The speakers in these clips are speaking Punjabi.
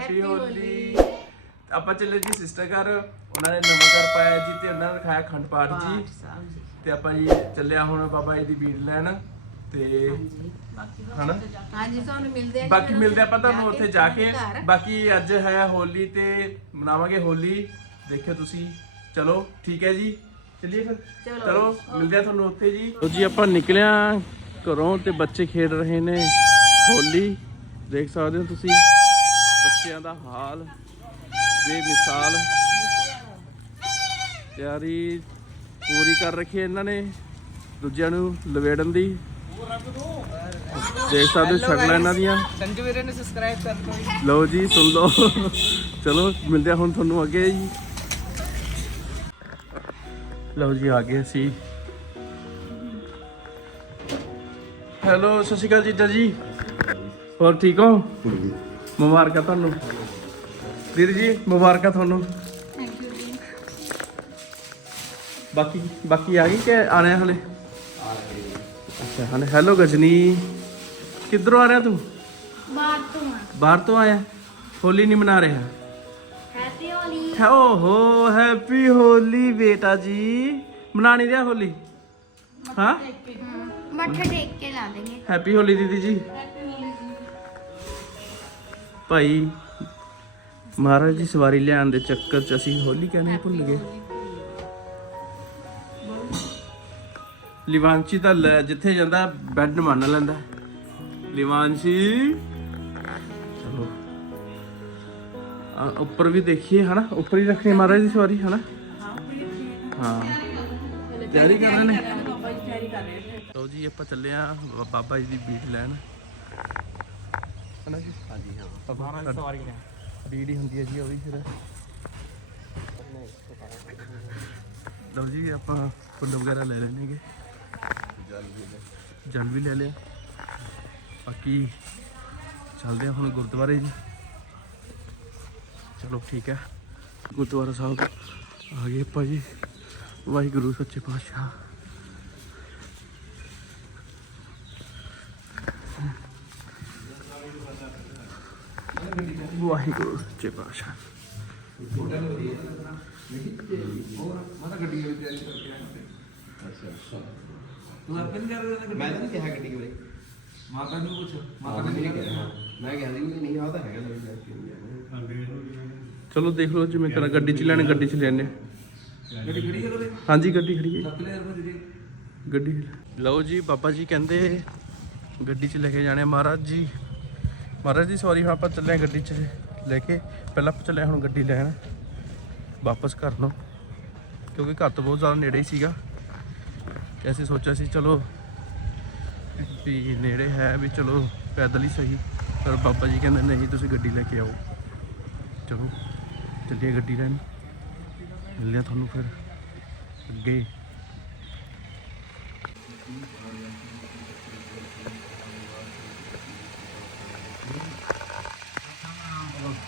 ਹੈਪੀ ਹੋਲੀ ਆਪਾਂ ਚੱਲੇ ਜੀ ਸਿਸਟਰ ਘਰ। ਉਹਨਾਂ ਨੇ ਨਵਾਂ ਘਰ ਪਾਇਆ ਜੀ ਤੇ ਉਹਨਾਂ ਨੇ ਰਖਾਇਆ ਖੰਡ ਪਾਠ ਜੀ। ਤੇ ਆਪਾਂ ਜੀ ਚੱਲਿਆ ਹੁਣ ਬਾਬਾ ਜੀ ਦੀ ਬੀੜ ਲੈਣ। ਤੇ ਹਨਾ? ਹਾਂਜੀ ਤੁਹਾਨੂੰ ਮਿਲਦੇ ਆ ਜੀ ਬਾਕੀ ਮਿਲਦੇ ਆਪਾਂ ਤੁਹਾਨੂੰ ਉੱਥੇ ਜਾ ਕੇ। ਬਾਕੀ ਅੱਜ ਹੈ ਹੋਲੀ ਤੇ ਮਨਾਵਾਂਗੇ ਹੋਲੀ। ਦੇਖਿਓ ਤੁਸੀਂ। ਚਲੋ ਠੀਕ ਹੈ ਜੀ। ਚੱਲੀਏ ਫਿਰ। ਚਲੋ। ਚਲੋ ਮਿਲਦੇ ਆ ਤੁਹਾਨੂੰ ਉੱਥੇ ਜੀ। ਲੋ ਜੀ ਆਪਾਂ ਨਿਕਲਿਆ ਘਰੋਂ ਤੇ ਬੱਚੇ ਖੇਡ ਰਹੇ ਨੇ ਹੋਲੀ। ਦੇਖ ਸਕਦੇ ਹੋ ਤੁਸੀਂ। ਬੱਚਿਆਂ ਦਾ ਹਾਲ ਬੇਮਿਸਾਲ ਤਿਆਰੀ ਪੂਰੀ ਕਰ ਰੱਖੀ ਹੈ ਇਹਨਾਂ ਨੇ ਦੂਜਿਆਂ ਨੂੰ ਲਵੇੜਨ ਦੀ। ਦੇਖ ਸਕਦੇ ਸ਼ਕਲਾਂ ਇਹਨਾਂ ਦੀਆਂ। ਸੰਜੂ ਵੀਰੇ ਨੂੰ ਸਬਸਕ੍ਰਾਈਬ ਕਰ ਦਿਓ ਲਓ ਜੀ ਸੁਣ ਲਓ। ਚਲੋ ਮਿਲਦੇ ਹਾਂ ਹੁਣ ਤੁਹਾਨੂੰ ਅੱਗੇ ਜੀ। ਲਓ ਜੀ ਆ ਗਏ ਅਸੀਂ। ਹੈਲੋ ਸਤਿ ਸ਼੍ਰੀ ਅਕਾਲ ਜੀਜਾ ਜੀ। ਹੋਰ ਠੀਕ ਹੋ? ਮੁਬਾਰਕਾਂ ਤੁਹਾਨੂੰ। ਵੀਰ ਜੀ ਮੁਬਾਰਕਾਂ ਤੁਹਾਨੂੰ। ਥੈਂਕ ਯੂ ਜੀ। ਬਾਕੀ ਬਾਕੀ ਆ ਗਈ ਕਿ ਆਣੇ ਹਲੇ? ਅੱਛਾ ਹਲੇ। ਹੈਲੋ ਗਜਨੀ। ਕਿੱਧਰੋਂ ਆ ਰਿਹਾ ਤੂੰ? ਬਾਤ ਤੋਂ ਬਾਹਰ ਤੋਂ ਆਇਆ? ਹੋਲੀ ਨਹੀਂ ਮਨਾ ਰਿਹਾ? ਹੈਪੀ ਹੋਲੀ ਹੈ ਓਹੋ ਹੈਪੀ ਹੋਲੀ ਬੇਟਾ ਜੀ। ਮਨਾ ਨਹੀਂ ਰਿਹਾ ਹੋਲੀ? ਹਾਂ? ਮੱਠਾ ਟੇਕ ਕੇ ਲਾ ਦੇਂਗੇ। ਹੈਪੀ ਹੋਲੀ ਦੀਦੀ ਜੀ। ਭਾਈ ਮਹਾਰਾਜ ਦੀ ਸਵਾਰੀ ਲਿਆਉਣ ਦੇ ਚੱਕਰ 'ਚ ਅਸੀਂ ਹੋਲੀ ਕਹਿਣੀ ਭੁੱਲ ਗਏ। ਲਿਵਾਂਸ਼ੀ ਤਾਂ ਲੈ- ਜਿੱਥੇ ਜਾਂਦਾ ਬੈੱਡ ਮੰਨ ਲੈਂਦਾ। ਲਿਵਾਂਚੀ ਚਲੋ। ਆ ਉੱਪਰ ਵੀ ਦੇਖੀਏ, ਹਨਾ? ਉੱਪਰ ਹੀ ਰੱਖਣੀ ਮਹਾਰਾਜ ਦੀ ਸਵਾਰੀ, ਹਨਾ? ਹਾਂ। ਤਿਆਰੀ ਕਰ ਰਹੇ ਨੇ? ਲਓ ਜੀ, ਆਪਾਂ ਚੱਲੇ ਆ ਬਾਬਾ ਜੀ ਦੀ ਬੀੜ ਲੈਣ। ਹਨਾ ਜੀ? ਹਾਂਜੀ ਹਾਂ। ਸਵਾਰੀ ਨੇ ਹੀ ਹੁੰਦੀ ਹੈ ਜੀ ਉਹ ਵੀ ਫਿਰ। ਲਓ ਜੀ ਆਪਾਂ ਫੁੱਲ ਵਗੈਰਾ ਲੈ ਲੈਣਗੇ ਜਲ ਵੀ ਲੈ। ਲਿਆ। ਬਾਕੀ ਚੱਲਦੇ ਆ ਹੁਣ ਗੁਰਦੁਆਰੇ ਜੀ। ਚਲੋ ਠੀਕ ਹੈ। ਗੁਰਦੁਆਰਾ ਸਾਹਿਬ ਆ ਗਏ ਆਪਾਂ ਜੀ। ਵਾਹਿਗੁਰੂ ਸੱਚੇ ਪਾਤਸ਼ਾਹ। ਵਾਹਿਗੁਰੂ ਸੱਚੇ ਪਾਤਸ਼ਾਹ ਤੂੰ ਆਪੇ ਨਹੀਂ ਕਰ ਰਿਹਾ ਮੈਂ ਤਾਂ ਨਹੀਂ ਕਿਹਾ ਗੱਡੀ ਕੋਲੇ। ਮਾਤਾ ਨੂੰ ਪੁੱਛ ਮਾਤਾ ਨੇ ਨਹੀਂ ਕਿਹਾ। ਮੈਂ ਕਿਹਾ ਸੀ ਨਹੀਂ ਆ ਤਾਂ ਹੈਗਾ ਨਹੀਂ ਚਲੋ ਦੇਖ ਲਓ ਜਿਵੇਂ ਕਰਾਂ ਗੱਡੀ ਚ ਲੈਣੇ ਗੱਡੀ ਚ ਲੈਣੇ। ਗੱਡੀ ਖੜੀ ਕਰ ਉਹਦੇ ਹਾਂਜੀ ਗੱਡੀ ਖੜੀ ਹੈ। 7000 ਰੁਪਏ ਦੇ ਦੇ। ਗੱਡੀ ਲਓ ਜੀ ਬਾਬਾ ਜੀ ਕਹਿੰਦੇ ਗੱਡੀ 'ਚ ਲੈ ਕੇ ਜਾਣੇ ਮਹਾਰਾਜ ਜੀ। ਮਹਾਰਾਜ ਦੀ ਸਵਾਰੀ ਹੁਣ ਆਪਾਂ ਚੱਲੇ ਆ ਗੱਡੀ 'ਚ ਲੈ ਕੇ। ਪਹਿਲਾਂ ਆਪਾਂ ਚੱਲੇ ਹੁਣ ਗੱਡੀ ਲੈਣ। ਵਾਪਸ ਘਰ ਨੂੰ, ਕਿਉਂਕਿ ਘਰ ਤੋਂ ਬਹੁਤ ਜ਼ਿਆਦਾ ਨੇੜੇ ਹੀ ਸੀਗਾ। ਤੇ ਅਸੀਂ ਸੋਚਿਆ ਸੀ, ਚਲੋ, ਵੀ ਨੇੜੇ ਹੈ ਵੀ ਚਲੋ, ਪੈਦਲ ਹੀ ਸਹੀ। ਪਰ ਬਾਬਾ ਜੀ ਕਹਿੰਦੇ, ਨਹੀਂ, ਤੁਸੀਂ ਗੱਡੀ ਲੈ ਕੇ ਆਓ। ਚਲੋ, ਚੱਲੀਏ ਗੱਡੀ ਲੈਣ। ਮਿਲਦੇ ਆ ਤੁਹਾਨੂੰ ਫਿਰ ਅੱਗੇ।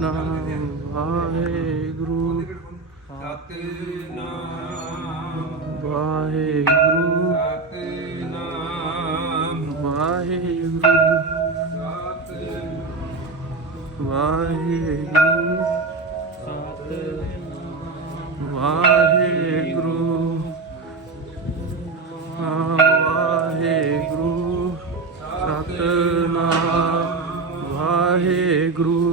ਨਾਮ ਵਾਹਿਗੁਰੂ ਸਤਨਾਮ ਵਾਹਿਗੁਰੂ ਸਤਨਾਮ ਵਾਹਿਗੁਰੂ ਵਾਹਿਗੁਰੂ ਵਾਹਿਗੁਰੂ ਵਾਹਿਗੁਰੂ ਸਤਨਾਮ ਵਾਹਿਗੁਰੂ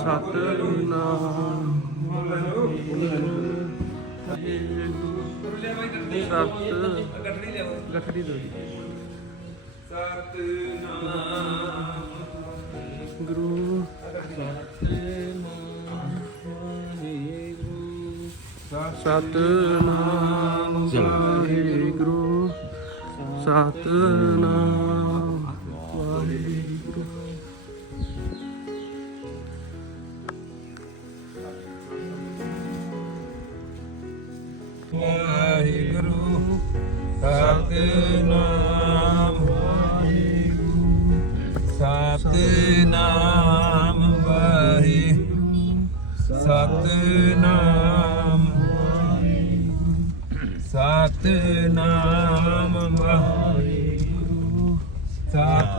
ਸਤਨਾਮ ਸਤ ਗੱਡੀ ਲਿਆਓ ਗਠੜੀ ਦੋ ਜੀ ਸਤਨਾਮ ਗੁਰੂ ਸਤਨਾਮ ਵਾਹਿਗੁਰੂ ਸਤਨਾਮ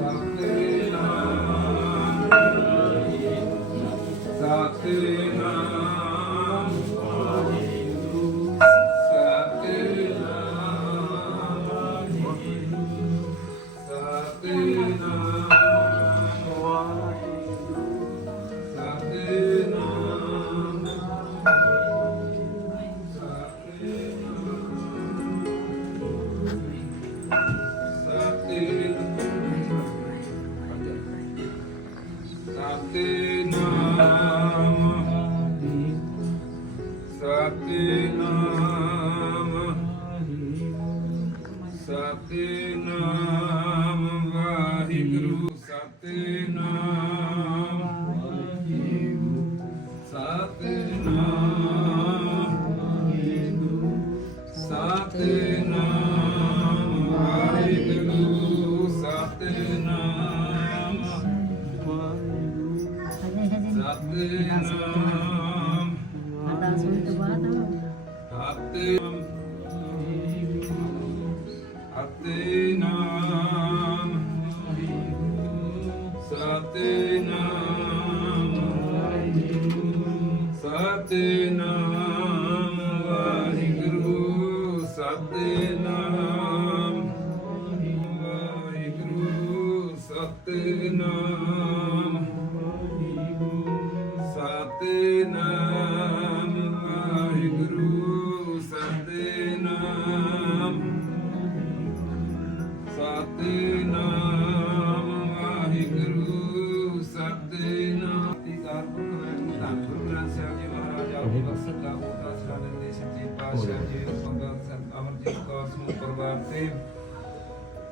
something ਸਤਨਾਮ ਸਤਨਾਮ।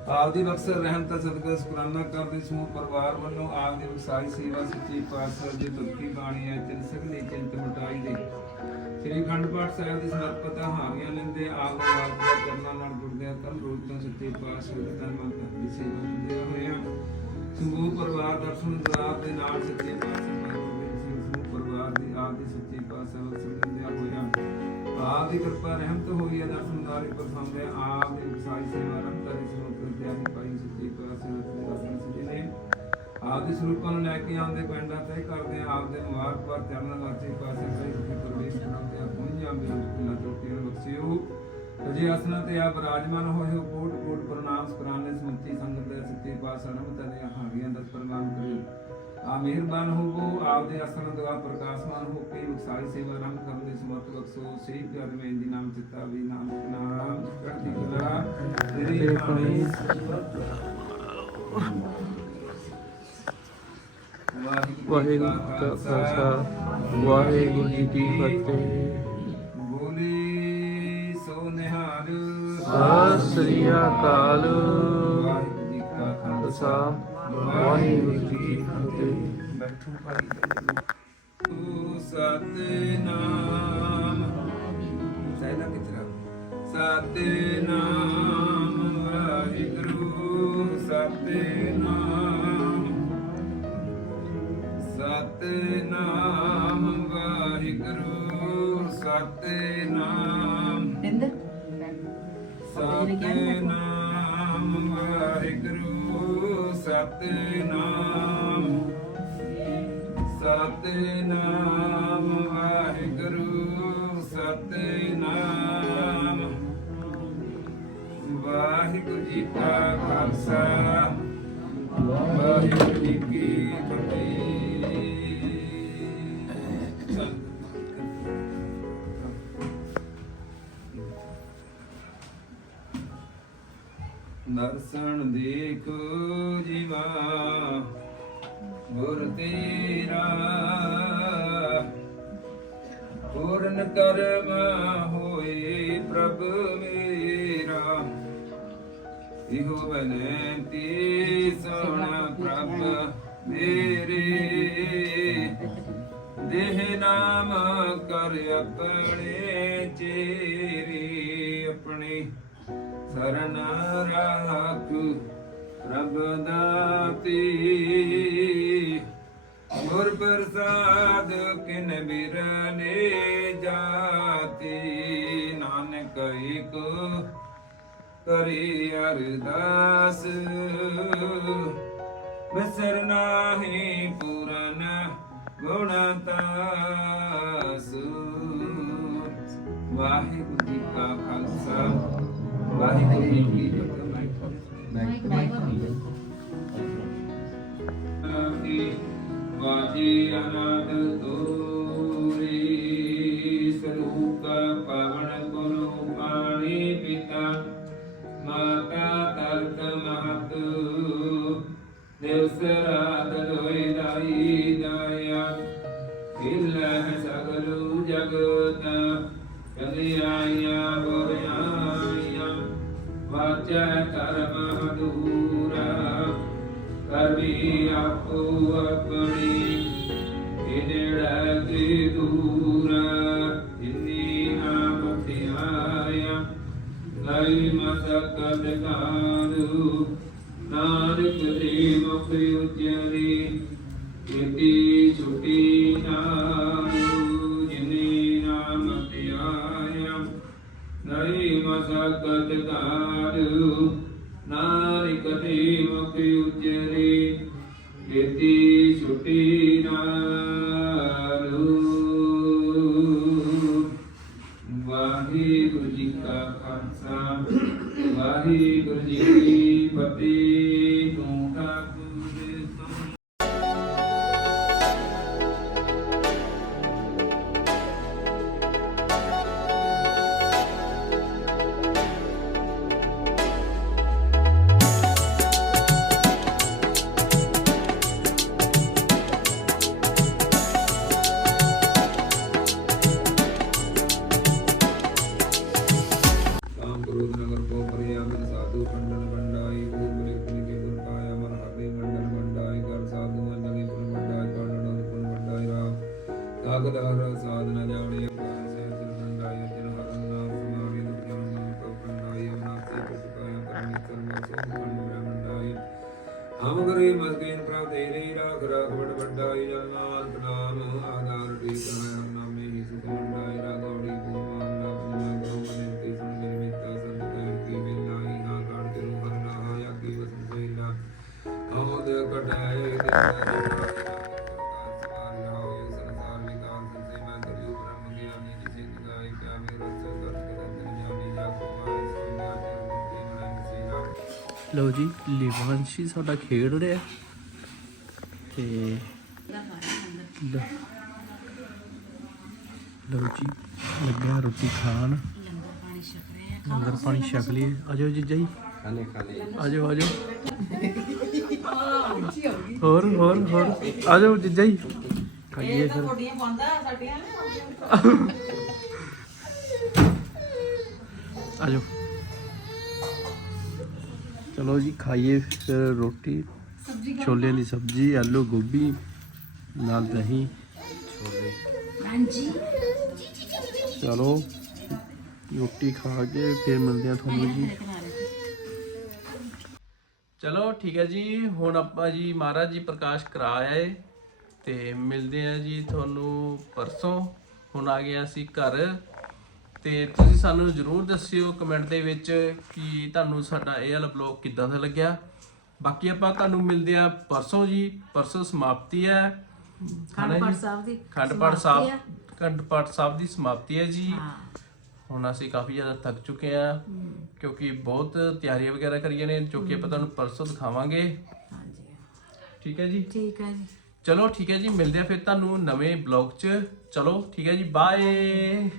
ਆਪ ਦੀ ਬਖਸ਼ਤ ਤਾਂ ਸਦਕਾ ਸ਼ੁਕਰਾਨਾ ਕਰਦੇ ਸਮੂਹ ਪਰਿਵਾਰ ਵੱਲੋਂ ਆਪ ਬਖਸ਼ਾਈ ਸੇਵਾ ਸੱਚੇ ਪਾਤਸ਼ਾਹ ਜੀ ਤੁਲਕੀ ਬਾਣੀ ਹੈ, ਤਿੰਨ ਸਗਲੀ ਚਿੰਤ ਮਿਟਾਈ ਦੇ। ਸ੍ਰੀ ਖੰਡ ਪਾਠ ਸਾਹਿਬ ਦੀ ਸਮਰਪਿਤ ਹਾਮੀਆਂ ਲੈਂਦੇ ਆਪ ਦੇ ਚਰਨਾਂ ਨਾਲ ਜੁੜਦੇ ਆ ਤਨ ਰੋਜ਼ ਤੋਂ ਸੱਚੇ ਪਾਤਸ਼ਾਹ ਦੇ ਤਨ ਦੀ ਸੇਵਾ ਹੁੰਦੇ ਹੋਏ ਸਮੂਹ ਪਰਿਵਾਰ ਦਰਸ਼ਨ ਦਰਾਰ ਦੇ ਨਾਲ ਸੱਚੇ ਪਾਤਸ਼ਾਹ ਸਮੂਹ ਪਰਿਵਾਰ ਦੀ ਆਪ ਦੀ ਸੱਚੇ ਪਾਤਸ਼ਾਹ ਵਿੱਚ ਸੰਗੰਦਿਆ ਹੋਇਆ ਆਪ ਦੀ ਕਿਰਪਾ ਰਹਿਮਤ ਹੋਈ ਹੈ, ਦਰਸ਼ਨਦਾਰੀ ਪਸੰਦ ਹੈ। ਆਪ ਦੀ ਵਿਸਾਈ ਸੇਵਾ ਰੰਤਰੀ ਸਰੂਪ ਤਿਆਰੀ ਪਾਈ ਸੱਚੇ ਪਾਤਸ਼ਾਹ ਦੇ ਦਰਸ਼ਨ ਸਜੇ ਨੇ। ਆਪ ਦੇ ਸਰੂਪਾਂ ਨੂੰ ਲੈ ਕੇ ਆਉਂਦੇ ਪਿੰਡਾਂ ਤੇ ਕਰਦੇ ਆਪ ਦੇ ਮੁਬਾਰਕਬਾਦ ਚਰਨਾਂ ਵਾਚੇ ਪਾਸੇ ਸਹੀ ਸੁਖੀ ਪ੍ਰਵੇਸ਼ ਕਰਾਉਂਦੇ ਆ ਪਹੁੰਚ ਜਾਂਦੇ ਹਨ ਕਿਲਾ ਚੋਟੀ ਨੂੰ ਬਖਸ਼ਿਓ। ਅਜੇ ਆਸਨਾ ਤੇ ਆਪ ਵਿਰਾਜਮਾਨ ਹੋਏ ਹੋ ਕੋਟ ਕੋਟ ਪ੍ਰਣਾਮ ਸਪਰਾਨੇ ਸਮੁੱਚੀ ਸੰਗਤ ਦੇ ਸੱਚੇ ਪਾਤਸ਼ਾਹ ਰਮਤ ਦੇ ਹਾਵੀਆਂ ਦਾ ਪ੍ਰਣਾਮ ਕਰਿਓ। ਆ ਮਿਹਰਬਾਨ ਹੋਵੋ ਆਪ ਦੇ ਆਸਨਾ ਦਵਾ ਪ੍ਰਕਾਸ਼ਮਾਨ ਹੋ ਕੇ ਵਿਸਾਈ ਸੇਵਾ ਰੰਗ ਕਰਨ ਦੇ ਸਮਰਥ ਬਖਸ਼ੋ। ਸਹੀ ਪਿਆਰ ਮੈਂ ਦੀ ਨਾਮ ਚਿੱਤਾ ਵੀ ਨਾਨਕ ਨਾਮ ਕਰਦੀ ਕਲਾ ਤੇਰੀ ਬਾਣੀ। ਵਾਹਿਗੁਰੂ ਜੀ ਕਾ ਖਾਲਸਾ ਵਾਹਿਗੁਰੂ ਜੀ ਕੀ ਫਤਿਹ। ਬੋਲੀ ਸੋ ਨਿਹਾਲ। ਸਤਿ ਸ੍ਰੀ ਅਕਾਲ। ਵਾਹਿਗੁਰੂ ਜੀ ਕਾ ਖਾਲਸਾ ਵਾਹਿਗੁਰੂ ਜੀ ਕੀ ਫਤਿਹ। ਸਤਨਾਮ ਸੈਨਾ ਕਿਤਰਾ ਸਤਨਾਮ ਵਾਹਿਗੁਰੂ ਸਤਨਾਮ ਸਤਨਾਮ ਵਾਹਿਗੁਰੂ ਸਤਨਾਮ ਸਤਨਾਮ ਵਾਹਿਗੁਰੂ ਸਤਨਾਮ। ਸਤਿਨਾਮ ਵਾਹਿਗੁਰੂ ਸਤਨਾਮ। ਵਾਹਿਗੁਰੂ ਜੀ ਕਾ ਖਾਲਸਾ ਵਾਹਿਗੁਰੂ ਜੀ ਕੀ ਫਤਿਹ। ਦਰਸ਼ਨ ਦੇਖੋ ਜੀਵਾ ਗੁਰ ਤੇਰਾ, ਪੂਰਨ ਕਰਮ ਹੋਏ ਪ੍ਰਭ ਮੇਰਾ। ਇਹੋ ਬਨੇਤੀ ਸੋਣਾ ਪ੍ਰਭ ਮੇਰੇ। ਦੇਹ ਨਾਮ ਕਰ ਆਪਣੇ ਚੇਰੀ ਆਪਣੀ। ਸਰਨ ਰਾਖ ਪ੍ਰਭ ਦਾਤੀ ਗੁਰ ਪ੍ਰਸਾਦ ਕਿਨ ਬਿਰਲੇ ਜਾਤੀ, ਨਾਨਕ ਏਕ ਕਰੇ ਅਰਦਾਸ। ਬਸਰ ਨਾਹੀ ਪੂਰਨ ਗੁਣ ਵਾਹਿਗੁਰੂ ਜੀ ਕਾ ਖਾਲਸਾ, ਵਾਹਿਗੁਰੂ ਜੀ ਕੀ ਫਤਿਹ। ਕੀ ਵਾਜੀ ਅਨਾਦ ਤੋਰੀ ਸਰੂਪ ਪਵਨ ਗੁਰੂ ਪਾਣੀ ਪਿਤਾ ਮਾਤਾ ਤਰਕ ਮਹਤ ਦਿਵਸ ਰਾਤ ਲੋਇ ਦਾਈ ਦਾਇਆ ਇਲਹ ਸਗਲੂ ਜਗਤ ਕਦੇ ਆਇਆ ਬੁਰਿਆਇਆ ਵਾਚੈ ਕਰਮ ਦੂਰਾ ਕਰਮੀ ਆਪੋ ਆਪਣੀ ਇਨੜਾ ਤੇ ਦੂਰ ਜਿਨੀ ਨਾਮ ਧਿਆਇਆ ਲਈ ਮਸਕਤ ਕਾਰੂ ਨਹੀਂ ਮਸਕਤ ਲਓ ਜੀ ਲਿਵੰਸ਼ੀ ਸਾਡਾ ਖੇਡ ਰਿਹਾ। ਤੇ ਲਓ ਜੀ ਲੱਗਿਆ ਰੋਟੀ ਖਾਣ। ਲੰਗਰ ਪਾਣੀ ਛਕ ਲਈਏ। ਆਜੋ ਜੀਜਾ ਜੀ ਖਾਣੇ ਖਾਣੇ। ਆਜੋ ਆਜੋ ਹੋਰ ਹੋਰ ਹੋਰ। ਆਜੋ ਜੀਜਾ ਜੀ ਖਾਈਏ ਫਿਰ। ਤੁਹਾਡੀਆਂ ਸਾਡੀਆਂ ਆਜੋ ਚਲੋ ਜੀ ਖਾਈਏ ਫਿਰ ਰੋਟੀ ਛੋਲਿਆਂ ਦੀ ਸਬਜ਼ੀ ਆਲੂ ਗੋਭੀ ਨਾਲ ਦਹੀਂ। ਹਾਂਜੀ। ਚਲੋ ਰੋਟੀ ਖਾ ਕੇ ਫਿਰ ਮਿਲਦੇ ਆ ਤੁਹਾਨੂੰ ਜੀ। ਚਲੋ ਠੀਕ ਹੈ ਜੀ ਹੁਣ ਆਪਾਂ ਜੀ ਮਹਾਰਾਜ ਜੀ ਪ੍ਰਕਾਸ਼ ਕਰਾ ਆਏ। ਤੇ ਮਿਲਦੇ ਆ ਜੀ ਤੁਹਾਨੂੰ ਪਰਸੋਂ। ਹੁਣ ਆ ਗਏ ਅਸੀਂ ਘਰ। ਤੇ ਤੁਸੀਂ ਸਾਨੂੰ ਜਰੂਰ ਦੱਸਿਓ ਕਮੈਂਟ ਦੇ ਵਿੱਚ ਕਿ ਤੁਹਾਨੂੰ ਸਾਡਾ ਇਹ ਵਾਲਾ ਬਲੌਗ ਕਿੱਦਾਂ ਦਾ ਲੱਗਿਆ। ਬਾਕੀ ਆਪਾਂ ਤੁਹਾਨੂੰ ਮਿਲਦੇ ਆ ਪਰਸੋਂ ਜੀ ਪਰਸੋਂ ਸਮਾਪਤੀ ਹੈ। ਖੰਡ ਪਾਠ ਸਾਹਿਬ ਦੀ ਖੰਡ ਪਾਠ ਸਾਹਿਬ ਖੰਡ ਪਾਠ ਸਾਹਿਬ ਦੀ ਸਮਾਪਤੀ ਹੈ ਜੀ। ਹੁਣ ਅਸੀਂ ਕਾਫੀ ਜ਼ਿਆਦਾ ਥੱਕ ਚੁੱਕੇ ਆ ਕਿਉਂਕਿ ਬਹੁਤ ਤਿਆਰੀਆਂ ਵਗੈਰਾ ਕਰੀਆਂ ਨੇ ਜੋ ਕਿ ਆਪਾਂ ਤੁਹਾਨੂੰ ਪਰਸੋਂ ਦਿਖਾਵਾਂਗੇ। ਠੀਕ ਹੈ ਜੀ? ਠੀਕ ਹੈ ਜੀ। ਚਲੋ ਠੀਕ ਹੈ ਜੀ ਮਿਲਦੇ ਆ ਫਿਰ ਤੁਹਾਨੂੰ ਨਵੇਂ ਬਲੌਗ 'ਚ। ਚਲੋ ਠੀਕ ਹੈ ਜੀ ਬਾਏ